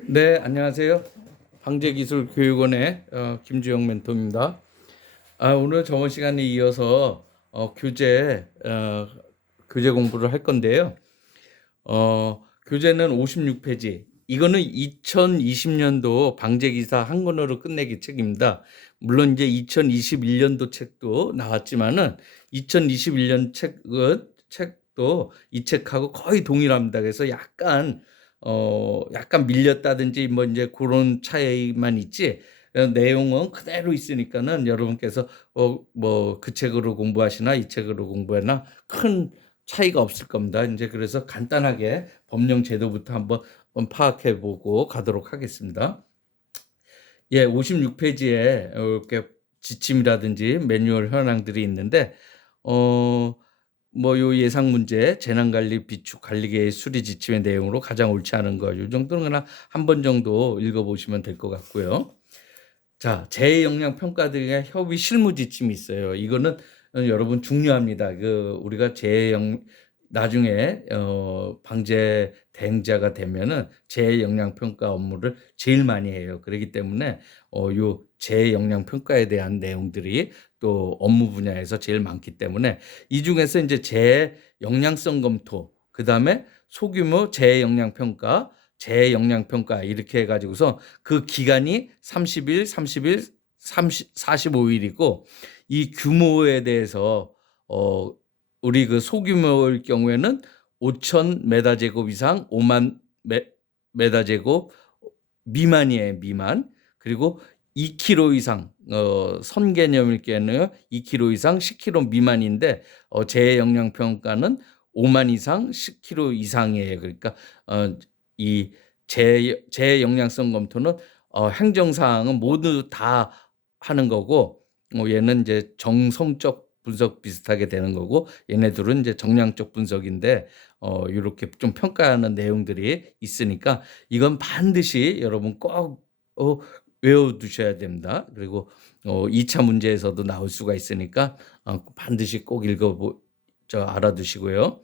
네, 안녕하세요. 방재기술교육원의 김주영 멘토입니다. 오늘 저번 시간에 이어서 교재 공부를 할 건데요. 교재는 56페이지. 이거는 2020년도 방재기사 한 권으로 끝내기 책입니다. 물론 이제 2021년도 책도 나왔지만은 2021년 책도 이 책하고 거의 동일합니다. 그래서 약간 밀렸다든지 뭐 이제 그런 차이만 있지, 내용은 그대로 있으니까는 여러분께서 뭐 그 책으로 공부하시나 이 책으로 공부하나 큰 차이가 없을 겁니다. 이제 그래서 간단하게 법령 제도부터 한번 파악해 보고 가도록 하겠습니다. 예, 56페이지에 이렇게 지침이라든지 매뉴얼 현황들이 있는데, 뭐 요 예상 문제, 재난관리 비축 관리계획 수리 지침의 내용으로 가장 옳지 않은 거, 요 정도는 그냥 한 번 정도 읽어보시면 될 것 같고요. 자, 재영향 평가 등의 협의 실무 지침이 있어요. 이거는 여러분 중요합니다. 우리가 나중에 방재 대행자가 되면은 재영향 평가 업무를 제일 많이 해요. 그렇기 때문에 요 재영향 평가에 대한 내용들이 또 업무 분야에서 제일 많기 때문에 이 중에서 이제 재영향성 검토, 그다음에 소규모 재영향평가 이렇게 해가지고서 그 기간이 30일, 30일, 45일이고, 이 규모에 대해서 우리 그 소규모일 경우에는 5천 메다 제곱 이상 5만 메다 제곱 미만이에요. 미만. 그리고 2kg 이상 선 개념일 경우에는 2kg 이상 10kg 미만인데 재영향 평가는 5만 이상 10kg 이상이에요. 그러니까 이 재영향성 검토는 행정사항은 모두 다 하는 거고, 얘는 이제 정성적 분석 비슷하게 되는 거고, 얘네들은 이제 정량적 분석인데 이렇게 좀 평가하는 내용들이 있으니까 이건 반드시 여러분 꼭 외워두셔야 됩니다. 그리고 2차 문제에서도 나올 수가 있으니까 반드시 꼭 알아두시고요.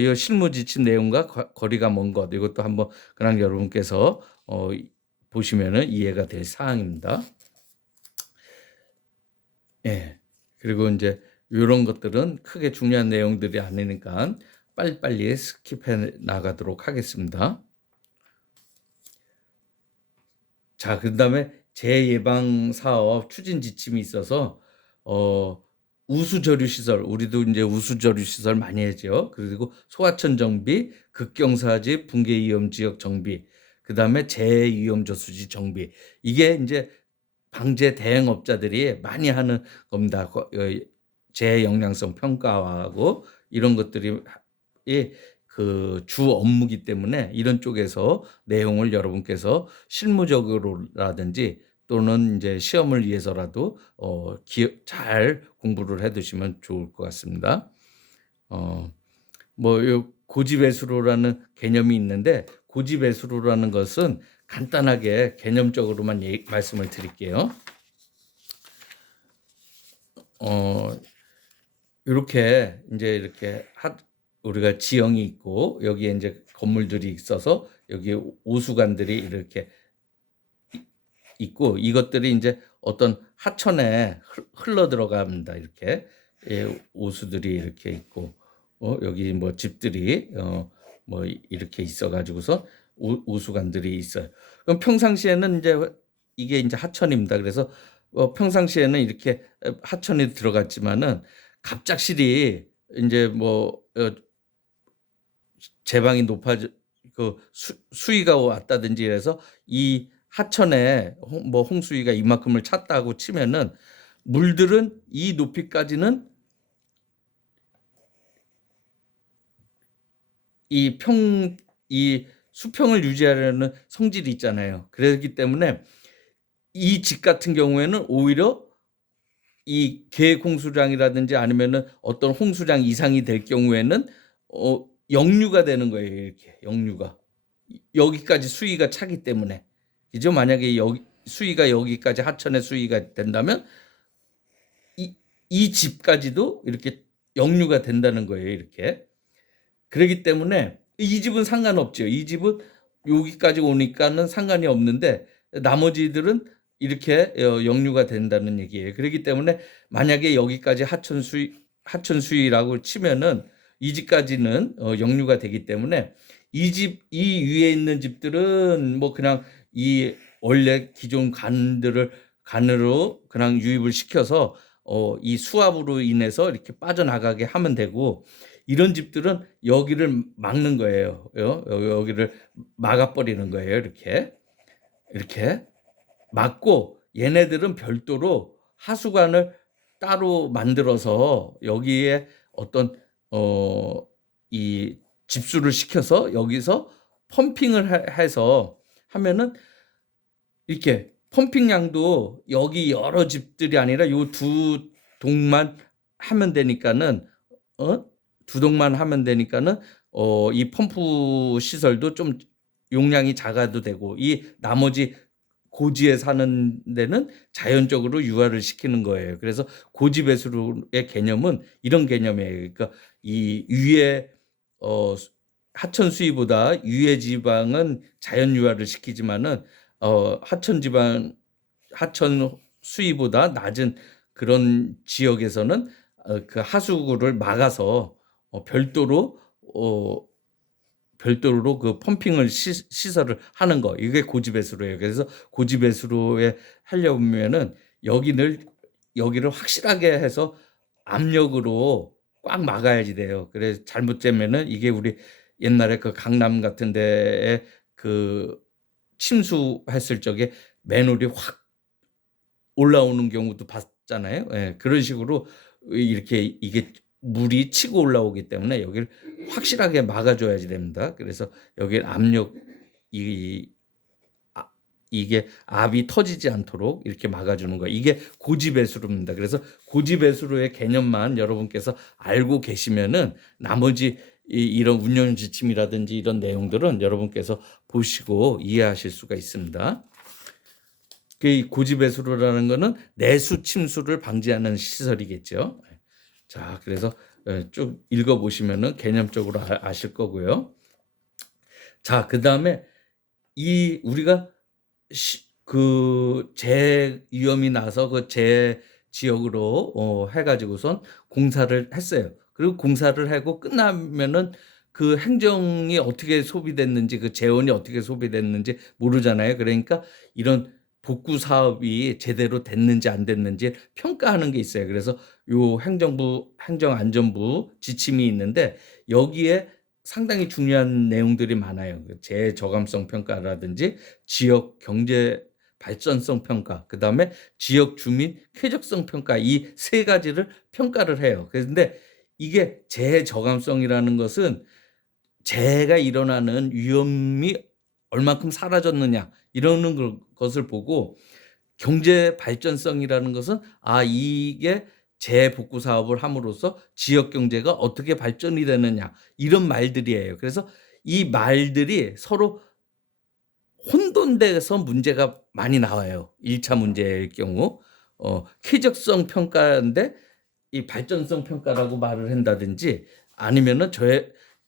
이 실무 지침 내용과 거리가 먼 것, 이것도 한번 그냥 여러분께서 보시면은 이해가 될 사항입니다. 예. 그리고 이제 이런 것들은 크게 중요한 내용들이 아니니까 빨리빨리 스킵해 나가도록 하겠습니다. 자, 그다음에 재예방 사업 추진 지침이 있어서 우수저류 시설, 우리도 이제 우수저류 시설 많이 하죠. 그리고 소하천 정비, 극경사지 붕괴 위험 지역 정비, 그다음에 재위험 저수지 정비. 이게 이제 방재 대행업자들이 많이 하는 겁니다. 재영향성 평가하고 이런 것들이 그 주 업무기 때문에 이런 쪽에서 내용을 여러분께서 실무적으로라든지 또는 이제 시험을 위해서라도 잘 공부를 해두시면 좋을 것 같습니다. 요 고지배수로라는 개념이 있는데, 고지배수로라는 것은 간단하게 개념적으로만 말씀을 드릴게요. 이렇게 이제 우리가 지형이 있고 여기에 이제 건물들이 있어서 여기에 오수관들이 이렇게 있고, 이것들이 이제 어떤 하천에 흘러 들어갑니다. 이렇게 오수들이 이렇게 있고 여기 뭐 집들이 뭐 이렇게 있어가지고서 오수관들이 있어요. 그럼 평상시에는 이게 이제 하천입니다. 그래서 평상시에는 이렇게 하천이 들어갔지만은 갑작스레 이제 제방이 높아져 수위가 왔다든지 해서 이 하천에 홍수위가 이만큼을 찼다고 치면은 물들은 이 높이까지는 이 수평을 유지하려는 성질이 있잖아요. 그렇기 때문에 이 집 같은 경우에는 오히려 이 계획 홍수량이라든지 아니면은 어떤 홍수량 이상이 될 경우에는 역류가 되는 거예요. 이렇게 역류가 여기까지 수위가 차기 때문에. 그죠? 만약에 수위가 여기까지 하천의 수위가 된다면 이 집까지도 이렇게 역류가 된다는 거예요. 이렇게. 그렇기 때문에 이 집은 상관없죠. 이 집은 여기까지 오니까는 상관이 없는데 나머지들은 이렇게 역류가 된다는 얘기예요. 그렇기 때문에 만약에 여기까지 하천수위라고 치면은 이 집까지는 역류가 되기 때문에 이 위에 있는 집들은 뭐 그냥 이 원래 기존 간으로 그냥 유입을 시켜서 이 수압으로 인해서 이렇게 빠져나가게 하면 되고, 이런 집들은 여기를 막는 거예요. 여기를 막아버리는 거예요. 이렇게 막고, 얘네들은 별도로 하수관을 따로 만들어서 여기에 어떤 이 집수를 시켜서 여기서 펌핑을 해서 하면은 이렇게 펌핑량도 여기 여러 집들이 아니라 요 두 동만 하면 되니까는 두 동만 하면 되니까는 이 펌프 시설도 좀 용량이 작아도 되고, 이 나머지 고지에 사는 데는 자연적으로 유화를 시키는 거예요. 그래서 고지 배수로의 개념은 이런 개념이에요. 그러니까 이 위에 하천 수위보다 위의 지방은 자연 유화를 시키지만은 하천 수위보다 낮은 그런 지역에서는 그 하수구를 막아서 별도로 그 펌핑을 시설을 하는 거, 이게 고지배수로예요. 그래서 고지배수로에 하려면은 여기를 확실하게 해서 압력으로 꽉 막아야지 돼요. 그래서 잘못되면은 이게 우리 옛날에 그 강남 같은 데에 그 침수했을 적에 맨홀이 확 올라오는 경우도 봤잖아요. 예, 그런 식으로 이렇게 이게 물이 치고 올라오기 때문에 여기를 확실하게 막아줘야지 됩니다. 그래서 여기 압력 이게 압이 터지지 않도록 이렇게 막아주는 거예요. 이게 고지배수로입니다. 그래서 고지배수로의 개념만 여러분께서 알고 계시면은 나머지 이런 운영 지침이라든지 이런 내용들은 여러분께서 보시고 이해하실 수가 있습니다. 그 고지배수로라는 거는 내수 침수를 방지하는 시설이겠죠. 자, 그래서 쭉 읽어보시면은 개념적으로 아실 거고요. 자, 그 다음에 우리가 그 재위험이 나서 그 재 지역으로 해가지고선 공사를 했어요. 그리고 공사를 하고 끝나면은 그 행정이 어떻게 소비됐는지, 그 재원이 어떻게 소비됐는지 모르잖아요. 그러니까 이런 복구 사업이 제대로 됐는지 안 됐는지 평가하는 게 있어요. 그래서 요 행정안전부 지침이 있는데 여기에 상당히 중요한 내용들이 많아요. 재저감성 평가라든지 지역 경제 발전성 평가, 그다음에 지역 주민 쾌적성 평가, 이 세 가지를 평가를 해요. 그런데 이게 재저감성이라는 것은 재해가 일어나는 위험이 얼만큼 사라졌느냐 이러는 것을 보고, 경제 발전성이라는 것은 이게 재복구 사업을 함으로써 지역 경제가 어떻게 발전이 되느냐, 이런 말들이에요. 그래서 이 말들이 서로 혼돈돼서 문제가 많이 나와요. 1차 문제의 경우 쾌적성 평가인데 이 발전성 평가라고 말을 한다든지, 아니면은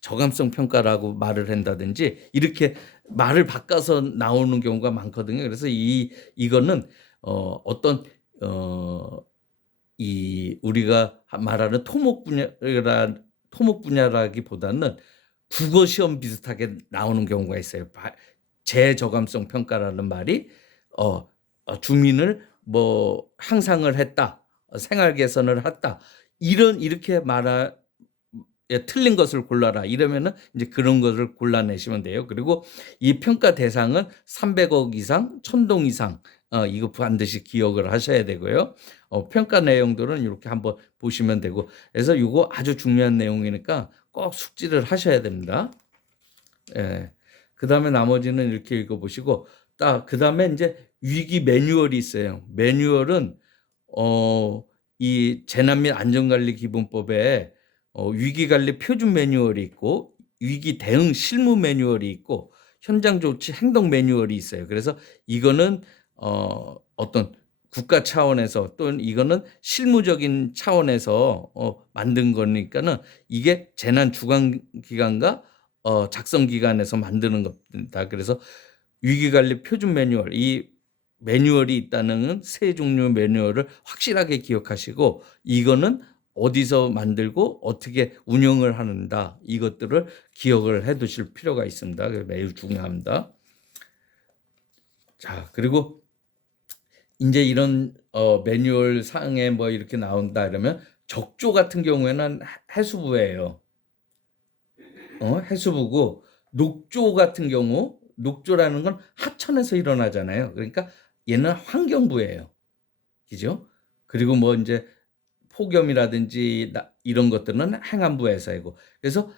저감성 평가라고 말을 한다든지, 이렇게 말을 바꿔서 나오는 경우가 많거든요. 그래서 이거는 어떤 이 우리가 말하는 토목 분야라기보다는 국어 시험 비슷하게 나오는 경우가 있어요. 재저감성 평가라는 말이 주민을 뭐 향상을 했다, 생활 개선을 했다, 이렇게 틀린 것을 골라라 이러면은 이제 그런 것을 골라내시면 돼요. 그리고 이 평가 대상은 300억 이상, 1000동 이상, 이거 반드시 기억을 하셔야 되고요. 평가 내용들은 이렇게 한번 보시면 되고, 그래서 이거 아주 중요한 내용이니까 꼭 숙지를 하셔야 됩니다. 예. 그다음에 나머지는 이렇게 읽어보시고, 그다음에 이제 위기 매뉴얼이 있어요. 매뉴얼은 이 재난 및 안전관리 기본법에 위기관리 표준 매뉴얼이 있고, 위기 대응 실무 매뉴얼이 있고, 현장 조치 행동 매뉴얼이 있어요. 그래서 이거는 어떤 국가 차원에서 또는 이거는 실무적인 차원에서 만든 거니까는 이게 재난 주관 기관과 작성 기관에서 만드는 겁니다. 그래서 위기관리 표준 매뉴얼, 이 매뉴얼이 있다는 세 종류 매뉴얼을 확실하게 기억하시고 이거는 어디서 만들고 어떻게 운영을 하는다, 이것들을 기억을 해 두실 필요가 있습니다. 매우 중요합니다. 자, 그리고 인제 이런 매뉴얼 상에 뭐 이렇게 나온다 이러면 적조 같은 경우에는 해수부예요. 해수부고, 녹조 같은 경우, 녹조라는 건 하천에서 일어나잖아요. 그러니까 얘는 환경부예요. 그죠? 그리고 뭐 인제 폭염이라든지 이런 것들은 행안부에서이고. 그래서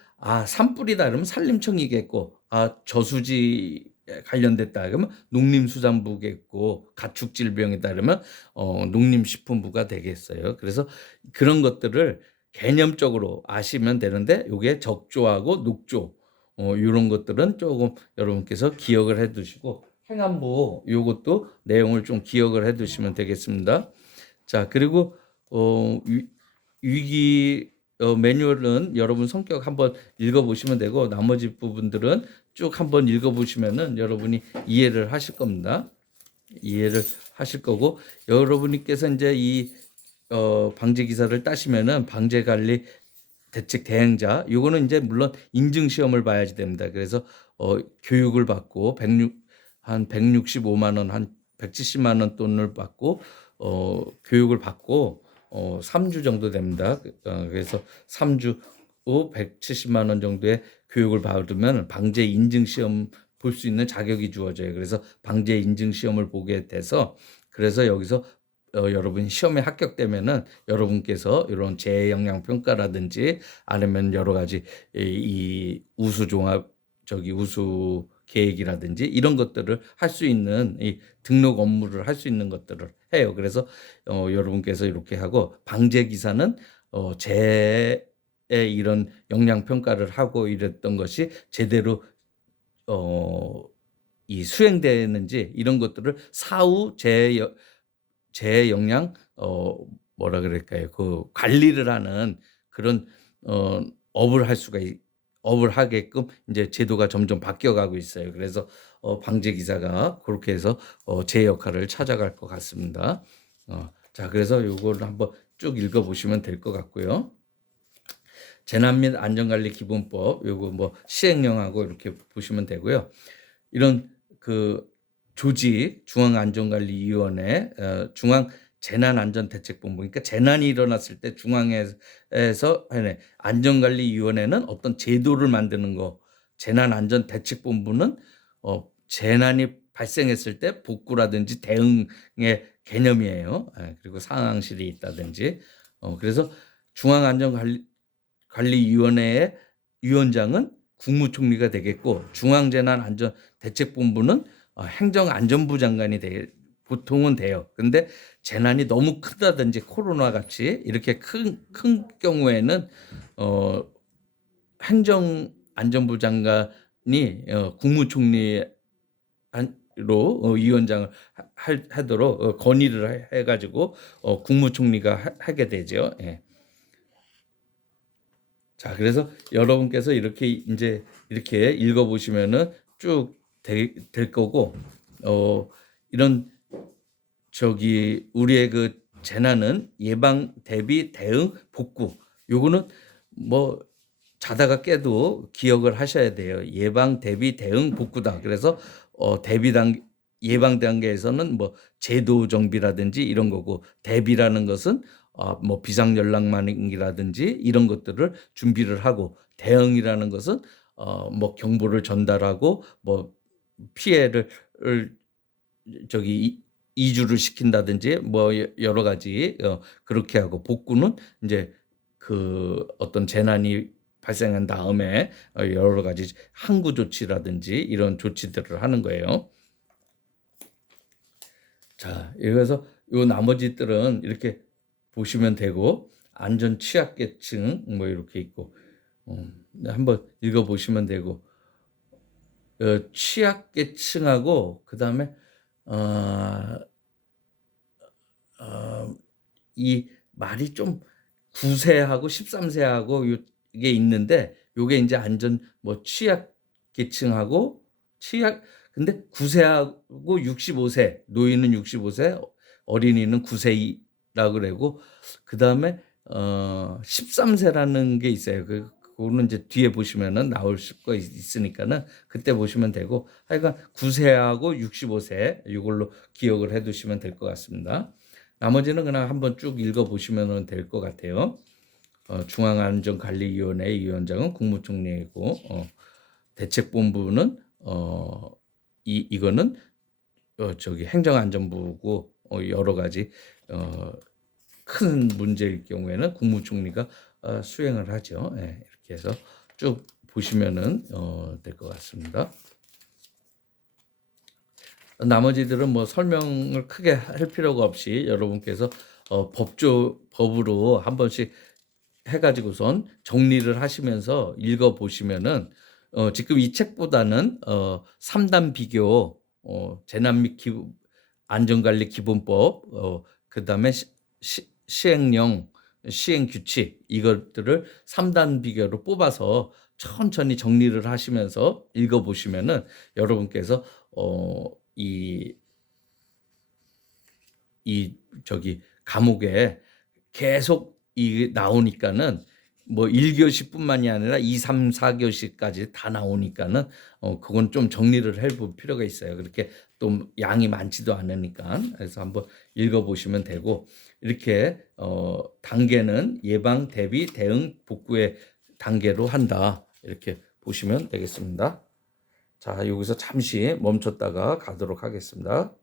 산불이다 그러면 산림청이겠고, 저수지에 관련됐다 그러면 농림수산부겠고, 가축질병이다 그러면 농림식품부가 되겠어요. 그래서 그런 것들을 개념적으로 아시면 되는데, 요게 적조하고 녹조 요런 것들은 쪼금 여러분께서 기억을 해 두시고, 행안부 요것도 내용을 좀 기억을 해 두시면 되겠습니다. 자, 그리고 위 위기 매뉴얼은 여러분 성격 한번 읽어 보시면 되고, 나머지 부분들은 쭉 한번 읽어 보시면은 여러분이 이해를 하실 겁니다. 이해를 하실 거고, 여러분께서 인제 이 방제 기사를 따시면은 방제 관리 대책 대행자, 요거는 인제 물론 인증 시험을 봐야지 됩니다. 그래서 교육을 받고 한 165만 원, 한 170만 원 돈을 받고 교육을 받고 3주 정도 됩니다. 그래서 3주 후 170만 원 정도의 교육을 받으면 방제 인증 시험 볼 수 있는 자격이 주어져요. 그래서 방제 인증 시험을 보게 돼서, 그래서 여기서 여러분이 시험에 합격되면은 여러분께서 이런 재해 영향 평가라든지 아니면 여러 가지 이 우수 종합 우수 계획이라든지 이런 것들을 할 수 있는, 이 등록 업무를 할 수 있는 것들을 해요. 그래서 여러분께서 이렇게 하고, 방제 기사는 재해의 이런 영향 평가를 하고 이랬던 것이 제대로 어 이 수행되는지, 이런 것들을 사후 재해 영향 뭐라 그럴까요? 그 관리를 하는 그런 어 업을 할 수가 업을 하게끔 인제 제도가 점점 바뀌어 가고 있어요. 그래서 방제 기사가 고렇게 해서 제 역할을 찾아갈 것 같습니다. 자, 그래서 요거를 한번 쭉 읽어 보시면 될 것 같고요. 재난 및 안전관리 기본법, 요거 뭐 시행령하고 이렇게 보시면 되고요. 이런 그 조직, 중앙안전관리위원회, 중앙재난안전대책본부, 그러니까 재난이 일어났을 때 중앙에서 하는 안전관리위원회는 어떤 제도를 만드는 거, 재난안전대책본부는 재난이 발생했을 때 복구라든지 대응의 개념이에요. 그리고 상황실이 있다든지. 그래서 중앙안전관리위원회의 위원장은 국무총리가 되겠고, 중앙재난안전대책본부는 행정안전부 장관이 보통은 돼요. 근데 재난이 너무 크다든지 코로나 같이 이렇게 큰 경우에는 행정안전부 장관이 국무총리로 위원장을 하도록 건의를 해가지고 국무총리가 하게 되죠. 예. 자, 그래서 여러분께서 이렇게 인제 이렇게 읽어 보시면은 쭉 될 거고, 이런 우리의 그 재난은 예방, 대비, 대응, 복구. 요거는 뭐 자다가 깨도 기억을 하셔야 돼요. 예방, 대비, 대응, 복구다. 그래서 예방 단계에서는 뭐 제도 정비라든지 이런 거고, 대비라는 것은 뭐 비상연락망이라든지 이런 것들을 준비를 하고, 대응이라는 것은 뭐 경보를 전달하고 뭐 피해를 저기 이주를 시킨다든지 뭐 여러 가지 그렇게 하고, 복구는 인제 그 어떤 재난이 발생한 다음에 여러 가지 항구 조치라든지 이런 조치들을 하는 거예요. 자, 그래서 요 나머지들은 이렇게 보시면 되고, 안전 취약계층 뭐 이렇게 있고, 한번 읽어 보시면 되고, 취약계층하고 그다음에 어 이 말이 좀 9 세하고 13 세하고 이게 있는데, 요게 인제 안전 뭐 취약계층하고 근데 9 세하고 65 세, 노인은 65 세, 어린이는 9 세이라 그러고 그다음에 13 세라는 게 있어요. 그거는 이제 뒤에 보시면은 나오실 거 있으니까는 그때 보시면 되고 하여간 9 세하고 65세 요걸로 기억을 해 두시면 될 것 같습니다. 나머지는 그냥 한번 쭉 읽어 보시면은 될 것 같아요. 중앙안전관리위원회 위원장은 국무총리이고 대책본부는 이거는 저기 행정안전부고 여러 가지 큰 문제일 경우에는 국무총리가 수행을 하죠. 예, 이렇게 해서 쭉 보시면은 될 것 같습니다. 나머지들은 뭐 설명을 크게 할 필요가 없이 여러분께서 법으로 한 번씩 해 가지고선 정리를 하시면서 읽어 보시면은 지금 이 책보다는 3단 비교, 재난 및 안전관리 기본법, 그다음에 시행령, 시행 규칙 이것들을 3단 비교로 뽑아서 천천히 정리를 하시면서 읽어 보시면은 여러분께서 이 저기 과목에 계속 이 나오니까는 뭐 1 교시뿐만이 아니라 2, 3, 4 교시까지 다 나오니까는 그건 좀 정리를 해 볼 필요가 있어요. 그렇게 또 양이 많지도 않으니까. 그래서 한번 읽어 보시면 되고 이렇게 단계는 예방, 대비, 대응, 복구의 단계로 한다. 이렇게 보시면 되겠습니다. 자, 여기서 잠시 멈췄다가 가도록 하겠습니다.